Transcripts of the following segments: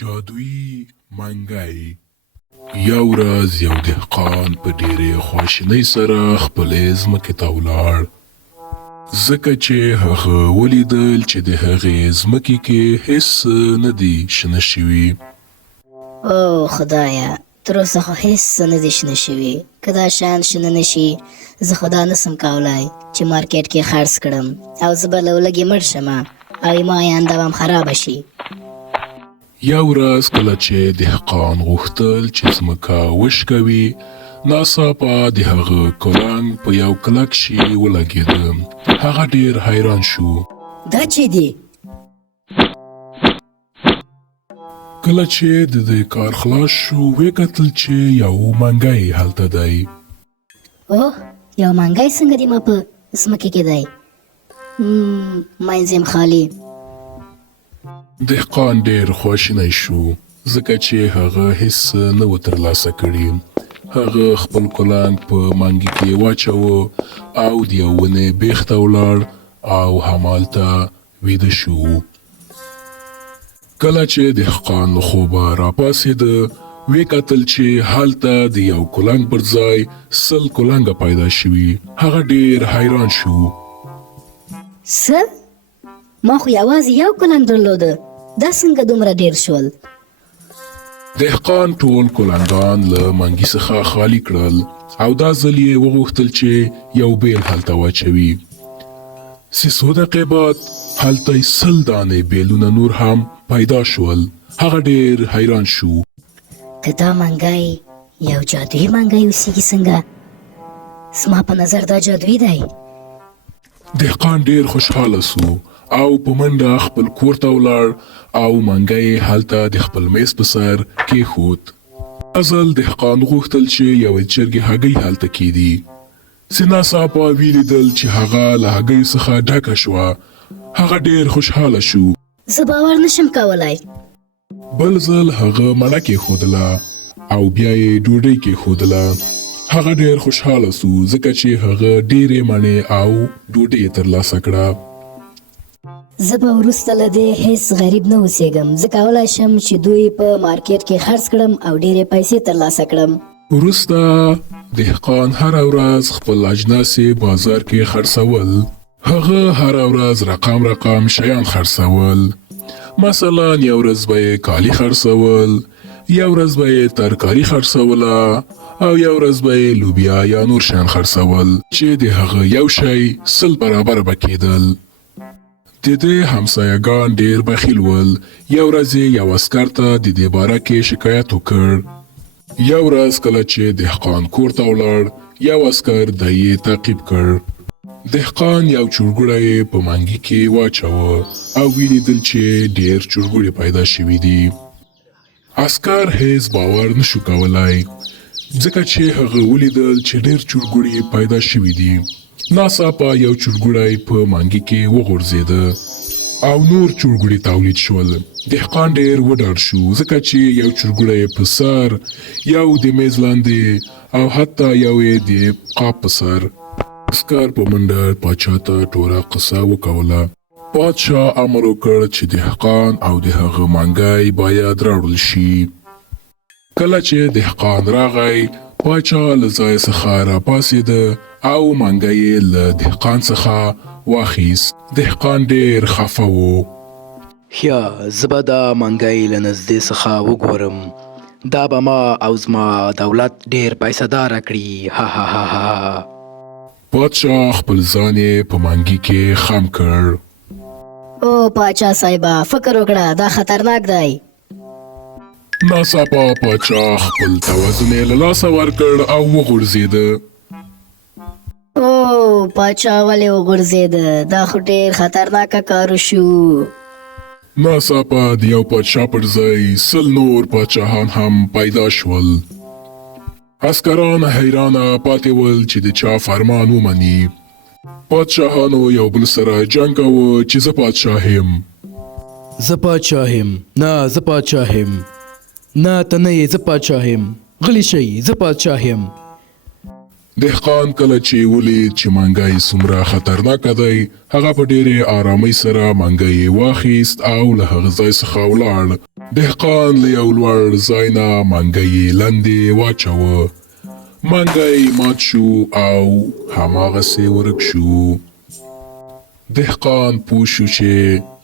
جادویي منګی. یو ورځ یو دهقان په ډېرې خواشینۍ سره خپلې ځمکې ته ولاړ، ځکه چې هغه ولیدل چې د هغې ځمکې کې هیڅ نه دي شنه شوي. او خدایه، تر اوسه خو هیڅ نه دي شنه شوي. که دا شیان شنه نه شي، زه خو دا نسم کولی چې مارکیټ کې خرڅ کړم، او زه به له ولږې مړ شمه او زما آینده به هم خرابه شي. یو ورځ کله چې دهقان غوښتل چې ځمکه وشکوي، ناڅاپه د هغه کلنګ په یو کلک شي ولګېده. هغه ډېر حیران شو. دا چې دی؟ کله چې د دې کار خلاص شو، ویې کتل چې یو منګی هلته دی. اوه، یو منګی څنګه دی ما په ځمکې کې دی؟ منځ یې خالي. دهقان ډېر خواشینی شو، ځکه چې هغه هیڅ نه و ترلاسه کړي. هغه خپل کلنګ په منګي کې واچوه او د یو ونې بیخ ته ولاړ او همالته ویده شو. کله چې دهقان له خوبه راپاڅېده، ویې کتل چې هلته د یو کلنګ پر ځای 100 کلنګه پیدا شوي. هغه ډېر حیران شو. څه؟ ما خو یوازې یو کلنګ درلوده، دا څنګه دومره ډېر شول؟ دهقان ټول کلنګان له منګي څخه خالي کړل او دا ځل یې وغوښتل چې یو بیل هلته واچوي. څو دقیقې بعد هلته 100 دانې بیلونه نور هم پیدا شول. هغه ډېر حیران شو. که دا منګی یو جادویي منګی اوسیږي څنګه؟ زما په نظر دا جادویي دی. دهقان ډېر خوشحاله سو او په منډه خپل کور ته ولاړ او منګی هلته د خپل میز په سر کېښود. ازل دهقان غوښتل چې یوې چرګې هګۍ هلته کېدي، چې ناڅاپه ولیدل چې هغه له هګیو څخه ډکه شوه. هغه ډېر خوشحاله شو. زه باور نشم کولی. بل ځل هغه مڼه کېښودله او بیا یې ډوډۍ کېښودله. هغه ډېر خوشحاله سو، ځکه چې هغه ډېرې مڼې او ډوډۍ یې ترلاسه کړه. زه به وروسته له دې هیڅ غریب نه اوسېږم. زه کولی شم چې دوی په مارکیټ کې خرڅ کړم او ډېرې پیسې ترلاسه کړم. وروسته دهقان هره ورځ خپل اجناس یې بازار کې خرڅول. هغه هره ورځ رقم شیان خرڅول. مثلا یو ورځ به یې کالي خرڅول، یو ورځ به یې ترکاري خرڅوله او یو ورځ به یې لوبیا یا نور شیان خرڅول چې د هغه یو شی 100 برابره به کېدل. د دې همسایه‌ګان ډېر بخیل ول. یو ورځ یې یو عسکر ته د دې باره کې شکایت وکړ. یو ورځ کله چې دهقان کور ته ولاړ، یو عسکر د یې تعقیب کړ. دهقان یو چورګوړی په منګي کې واچوه او ولیدل چې ډېر چورګوړي پیدا شوي دي. عسکر هیڅ باور نشو کولی، ځکه چې هغه ولیدل چې ډېر چورګوړي پیدا شوي دي. ناڅاپه یو چورګوړی په منګي کې وغورځېده او نور چورګوړي تولید شول. دهقان ډېر وډار شو، ځکه چې یو چورګوړی په سر، یو د میز لاندې او حتی یو یې د قاب په سر. عسکر په منډه پاچا ته ټوله قصه وکوله. پادشاه امر وکړ چې دهقان او د هغه منګی باید راوړل شي. کله چې دهقان راغی، پاچا له ځای څخه راپاڅېده او منګی یې له دهقان څخه واخیست. دهقان ډېر خفه و. ښه، زه به دا منګی له نږدې څخه وګورم. دا به ما او زما دولت ډېر پیسه‌داره کړي. ها ها ها ها. پادشاه خپل ځان یې په منګي کې خم کړ. او پاچا صاحبه، فکر وکړه، دا خطرناک دی. ناڅاپه پاچا خپل توازن یې له لاسه ورکړ او وغورځېده. او پاچا ولې وغورځېده؟ دا خو ډېر خطرناکه کار شو. ناڅاپه د یو پاچا پر ځای 100 نور پاچاهان هم پیدا شول. عسکران حیرانه پاتې ول چې د چا فرمان ومني. پادشاهانو یو بل سره جنګ کاوه چې زه پادشاه یم. زه پادشاه یم. نه، زه پادشاه یم. نه، ته نه یې. زه پادشاه یم. غلی شئ، زه پادشاه یم. دهقان کله چې ولید چې منګی څومره خطرناکه دی، هغه په ډېرې آرامۍ سره منګی یې واخیست او له هغه ځای څخه ولاړ. دهقان له یو لوړ ځای نه منګی یې لاندې واچوه. منګی مات شو او هماغسې ورک شو. دهقان پوه شو چې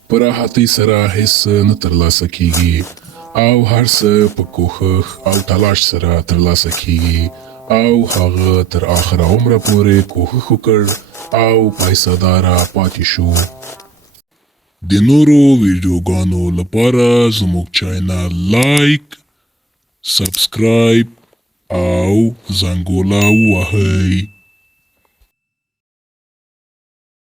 په راحتۍ سره هیڅ نه ترلاسه کیږي او هر څه په کوښښ او تلاش سره ترلاسه کیږي او هغه تر آخره عمره پورې کوښښ وکړ او پیسه داره پاتې شو. د نورو ویډیوګانو لپاره زموږ چینل لایک، سبسکرایب او زنګوله ووهئ.